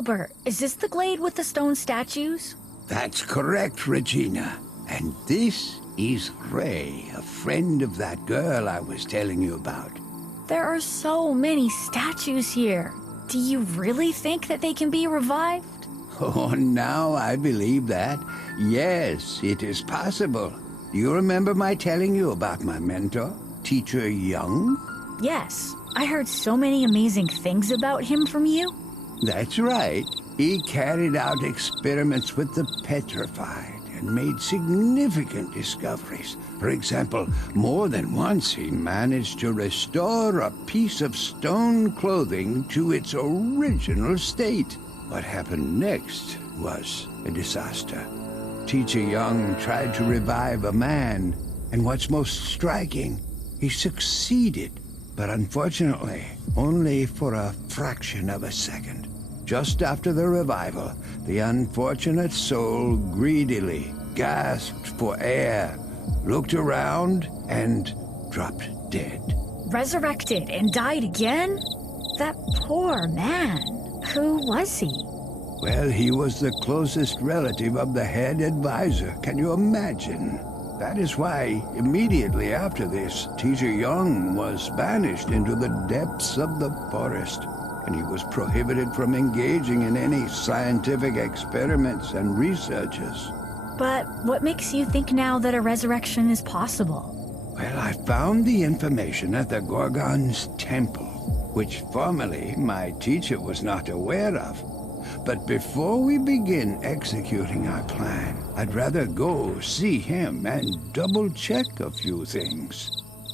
Albert, is this the glade with the stone statues? That's correct, Regina. And this is Ray, a friend of that girl I was telling you about. There are so many statues here. Do you really think that they can be revived? Oh, now I believe that. Yes, it is possible. Do you remember my telling you about my mentor, Teacher Young? Yes, I heard so many amazing things about him from you. That's right. He carried out experiments with the petrified and made significant discoveries. For example, more than once he managed to restore a piece of stone clothing to its original state. What happened next was a disaster. Teacher Young tried to revive a man, and what's most striking, he succeeded, but unfortunately, only for a fraction of a second. Just after the revival, the unfortunate soul greedily gasped for air, looked around, and dropped dead. Resurrected and died again? That poor man. Who was he? Well, he was the closest relative of the head advisor. Can you imagine? That is why, immediately after this, Teacher Young was banished into the depths of the forest, and he was prohibited from engaging in any scientific experiments and researches. But what makes you think now that a resurrection is possible? Well, I found the information at the Gorgon's temple, which formerly my teacher was not aware of. But before we begin executing our plan, I'd rather go see him and double-check a few things.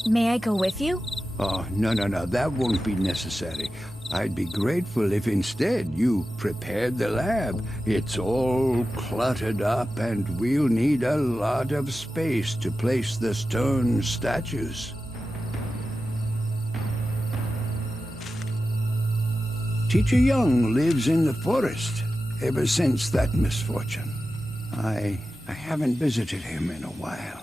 May I go with you? Oh, no, that won't be necessary. I'd be grateful if instead you prepared the lab. It's all cluttered up and we'll need a lot of space to place the stone statues. Teacher Young lives in the forest ever since that misfortune. I haven't visited him in a while.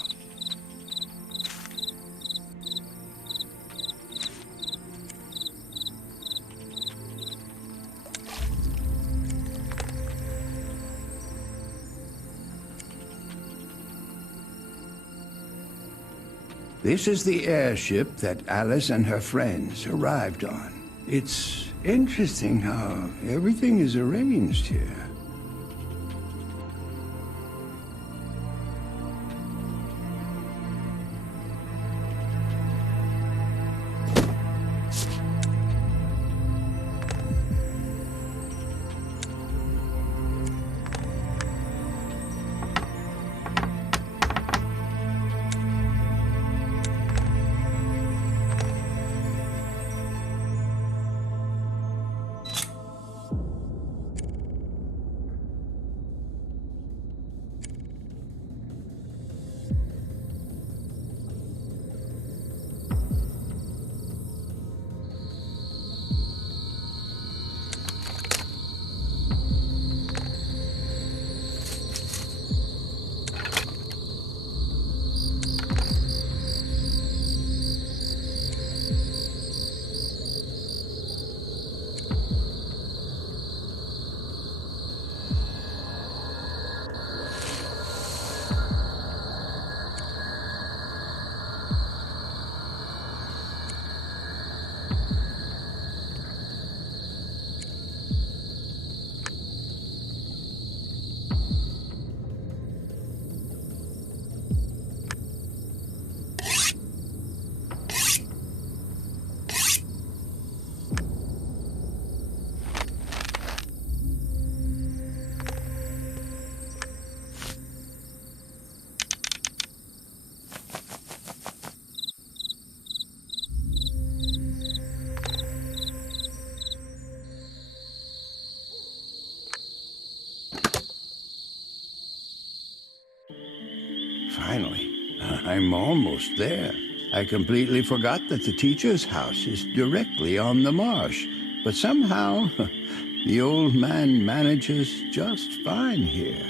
This is the airship that Alice and her friends arrived on. It's interesting how everything is arranged here. Finally, I'm almost there. I completely forgot that the teacher's house is directly on the marsh, but somehow the old man manages just fine here.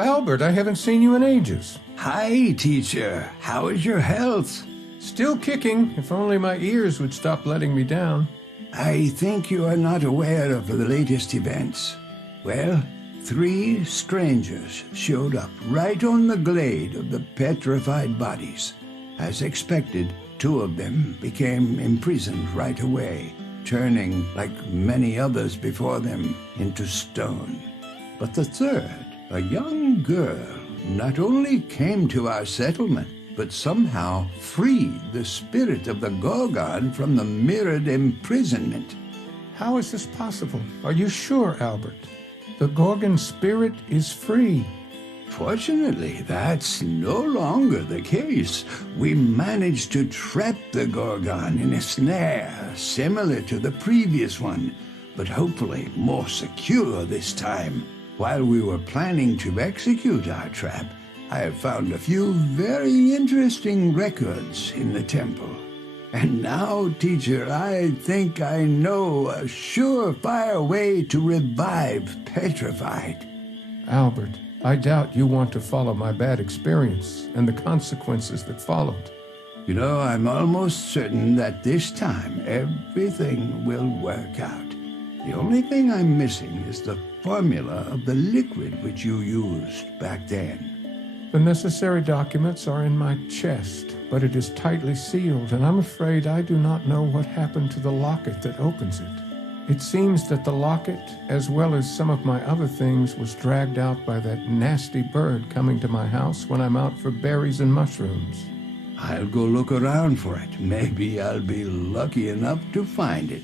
Albert, I haven't seen you in ages. Hi, teacher. How is your health? Still kicking, if only my ears would stop letting me down. I think you are not aware of the latest events. Well, 3 strangers showed up right on the glade of the petrified bodies. As expected, 2 of them became imprisoned right away, turning, like many others before them, into stone. But the 3rd, a young girl, not only came to our settlement, but somehow freed the spirit of the Gorgon from the mirrored imprisonment. How is this possible? Are you sure, Albert? The Gorgon spirit is free. Fortunately, that's no longer the case. We managed to trap the Gorgon in a snare similar to the previous one, but hopefully more secure this time. While we were planning to execute our trap, I have found a few very interesting records in the temple. And now, teacher, I think I know a surefire way to revive Petrified. Albert, I doubt you want to follow my bad experience and the consequences that followed. You know, I'm almost certain that this time everything will work out. The only thing I'm missing is the formula of the liquid which you used back then. The necessary documents are in my chest, but it is tightly sealed, and I'm afraid I do not know what happened to the locket that opens it. It seems that the locket, as well as some of my other things, was dragged out by that nasty bird coming to my house when I'm out for berries and mushrooms. I'll go look around for it. Maybe I'll be lucky enough to find it.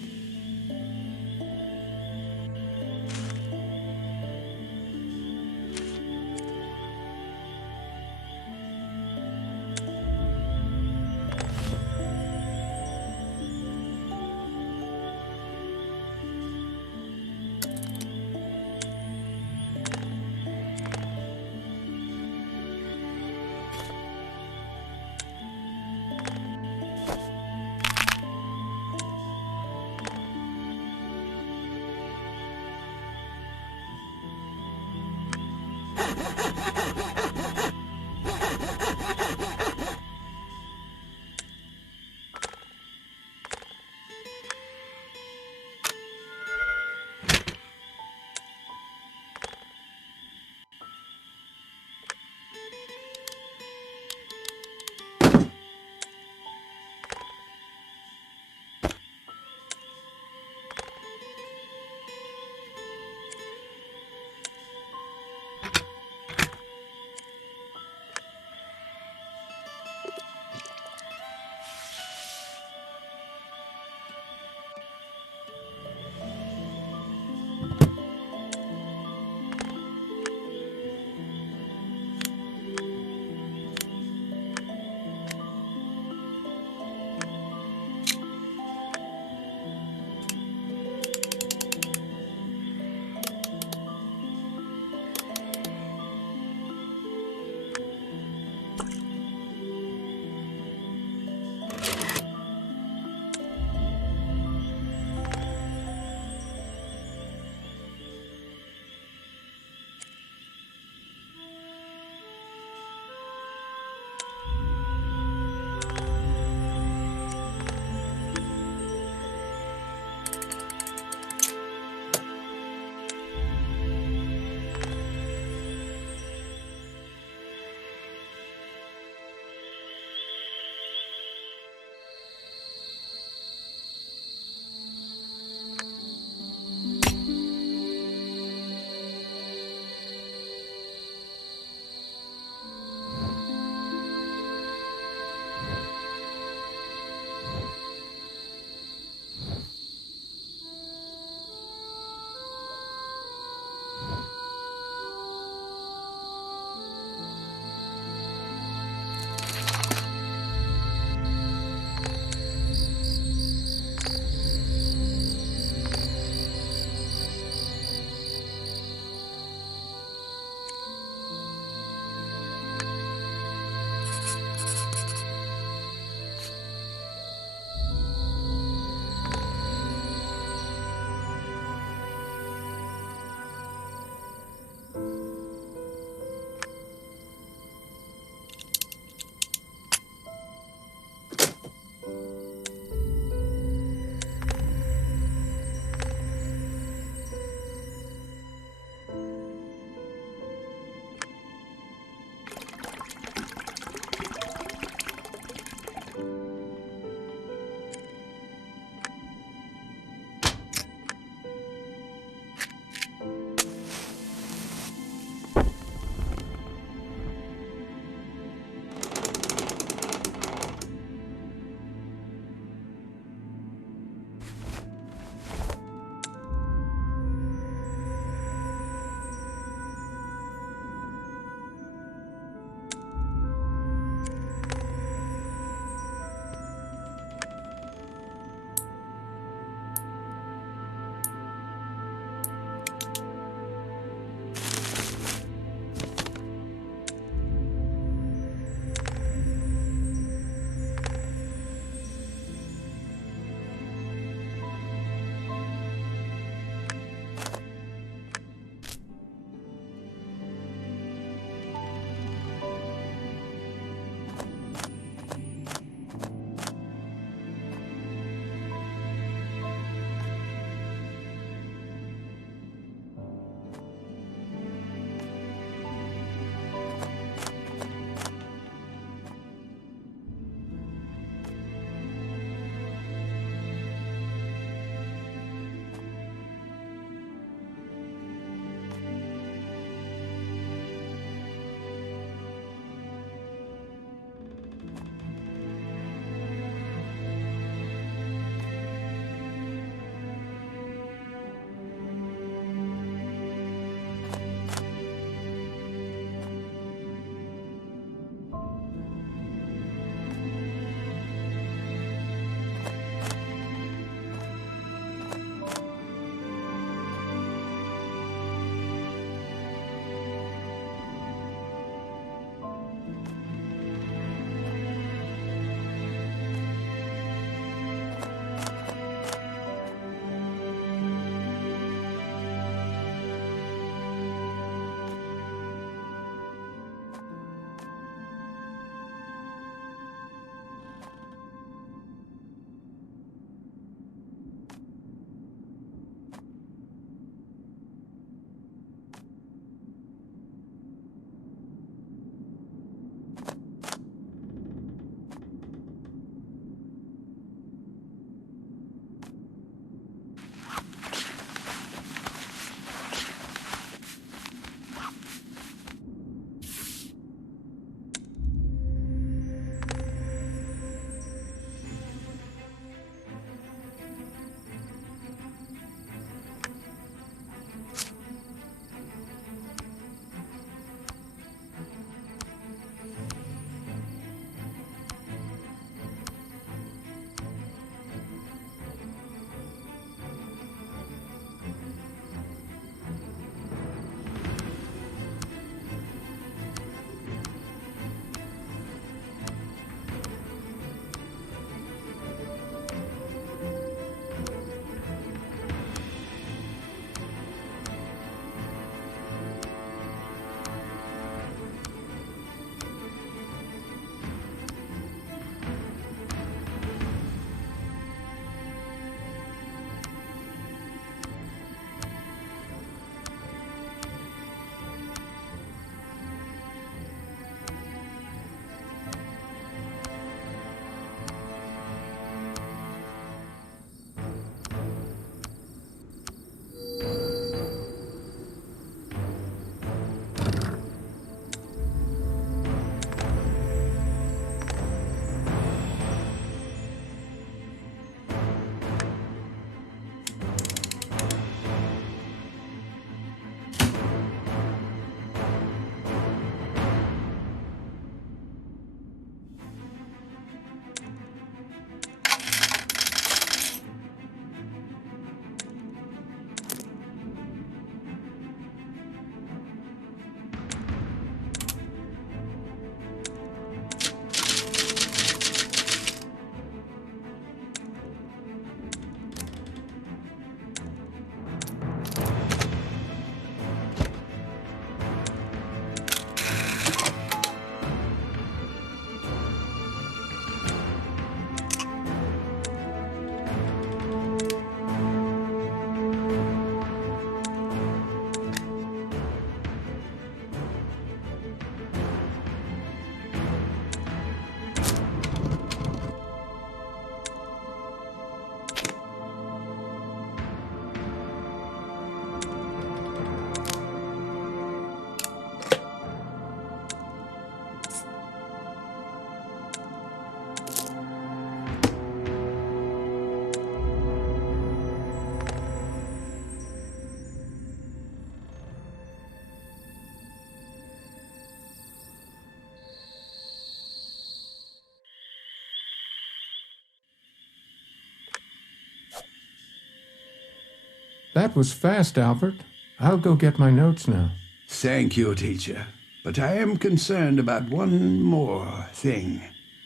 That was fast, Albert. I'll go get my notes now. Thank you, teacher. But I am concerned about one more thing.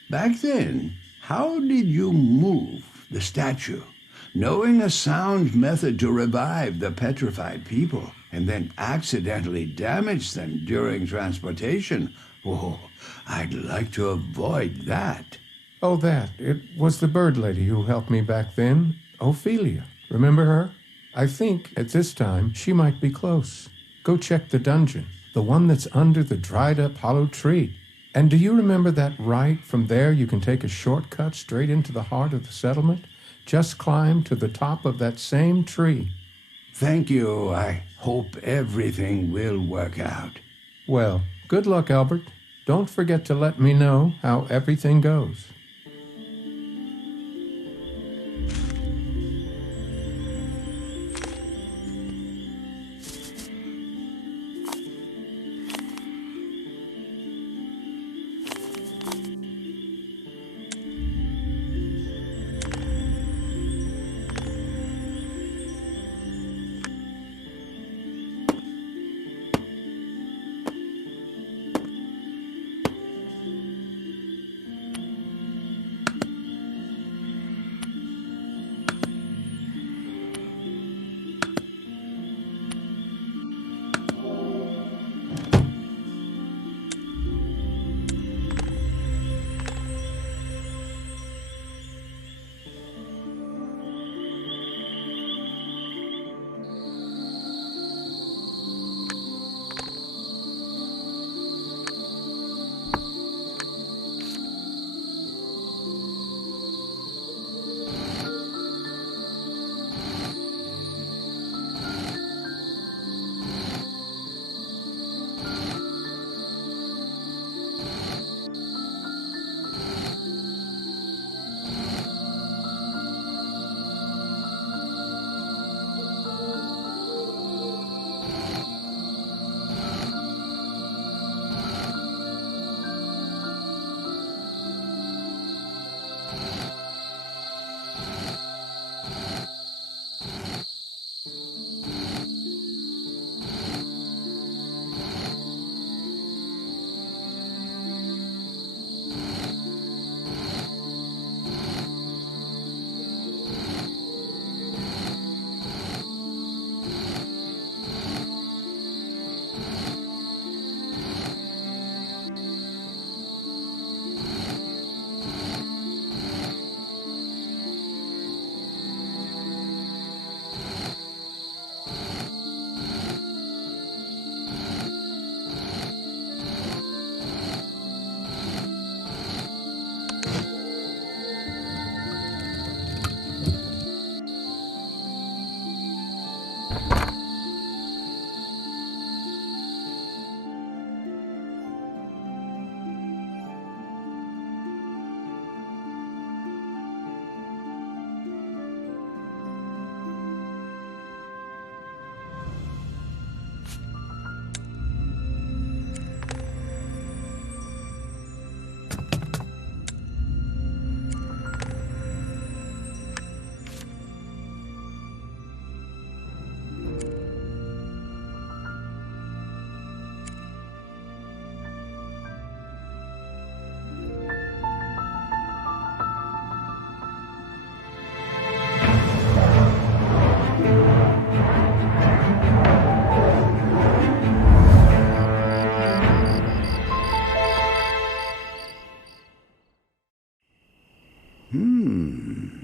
Back then, how did you move the statue? Knowing a sound method to revive the petrified people and then accidentally damage them during transportation. Oh, I'd like to avoid that. Oh, that. It was the bird lady who helped me back then. Ophelia. Remember her? I think, at this time, she might be close. Go check the dungeon. The one that's under the dried-up hollow tree. And do you remember that right? From there you can take a shortcut straight into the heart of the settlement? Just climb to the top of that same tree. Thank you. I hope everything will work out. Well, good luck, Albert. Don't forget to let me know how everything goes.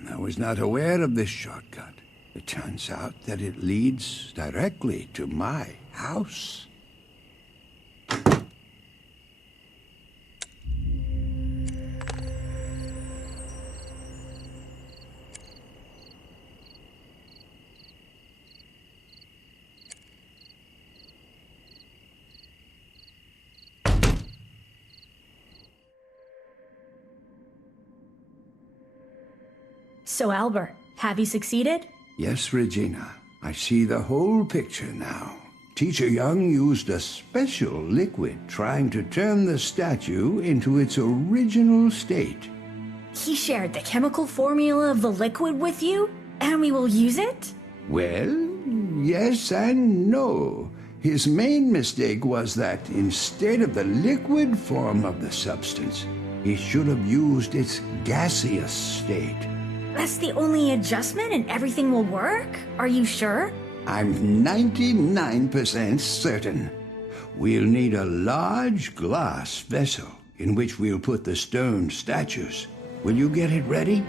I was not aware of this shortcut. It turns out that it leads directly to my house. So, Albert, have you succeeded? Yes, Regina. I see the whole picture now. Teacher Young used a special liquid trying to turn the statue into its original state. He shared the chemical formula of the liquid with you, and we will use it? Well, yes and no. His main mistake was that instead of the liquid form of the substance, he should have used its gaseous state. That's the only adjustment and everything will work? Are you sure? I'm 99% certain. We'll need a large glass vessel in which we'll put the stone statues. Will you get it ready?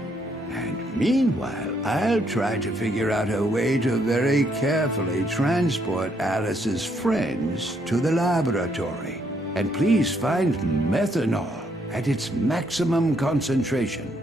And meanwhile, I'll try to figure out a way to very carefully transport Alice's friends to the laboratory. And please find methanol at its maximum concentration.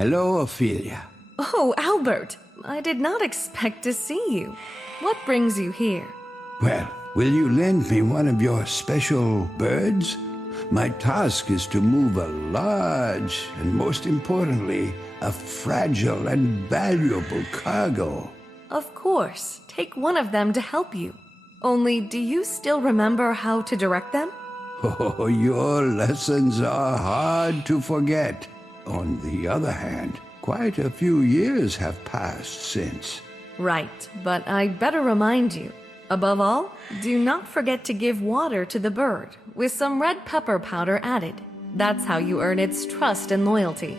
Hello, Ophelia. Oh, Albert, I did not expect to see you. What brings you here? Well, will you lend me one of your special birds? My task is to move a large and, most importantly, a fragile and valuable cargo. Of course, take one of them to help you. Only, do you still remember how to direct them? Oh, your lessons are hard to forget. On the other hand, quite a few years have passed since. Right, but I'd better remind you. Above all, do not forget to give water to the bird, with some red pepper powder added. That's how you earn its trust and loyalty.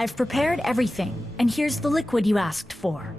I've prepared everything, and here's the liquid you asked for.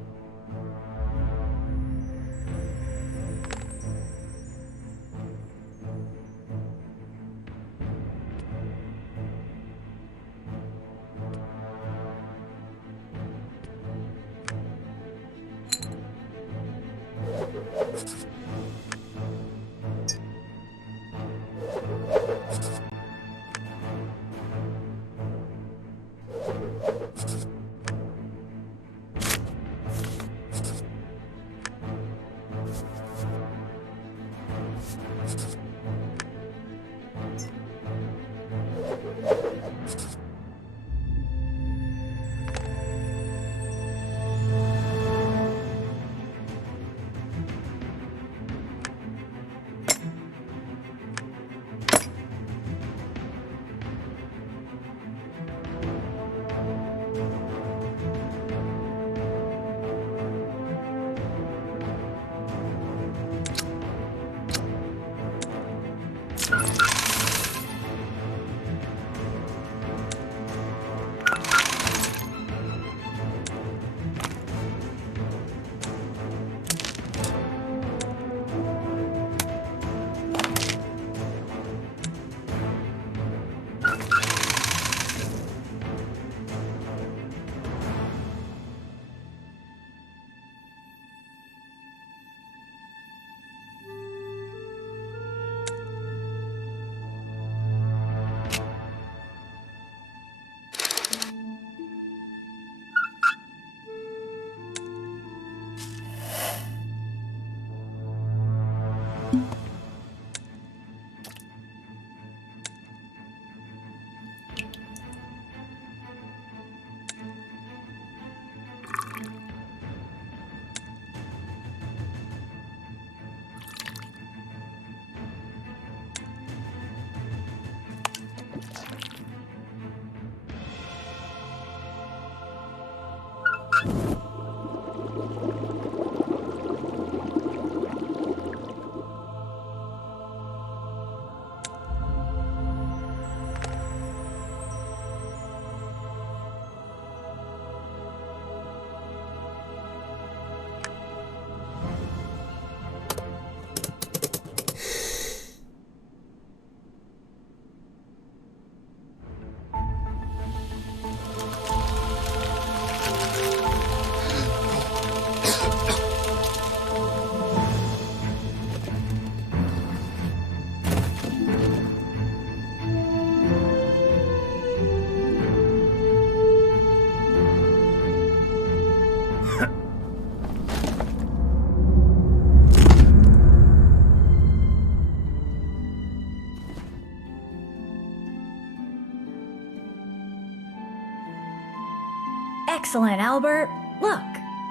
Excellent, Albert. Look,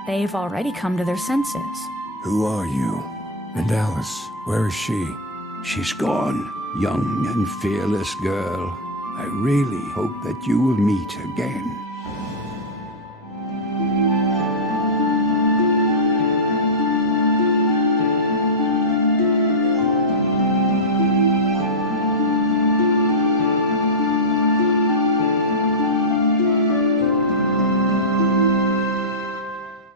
they've already come to their senses. Who are you? And Alice, where is she? She's gone, young and fearless girl. I really hope that you will meet again.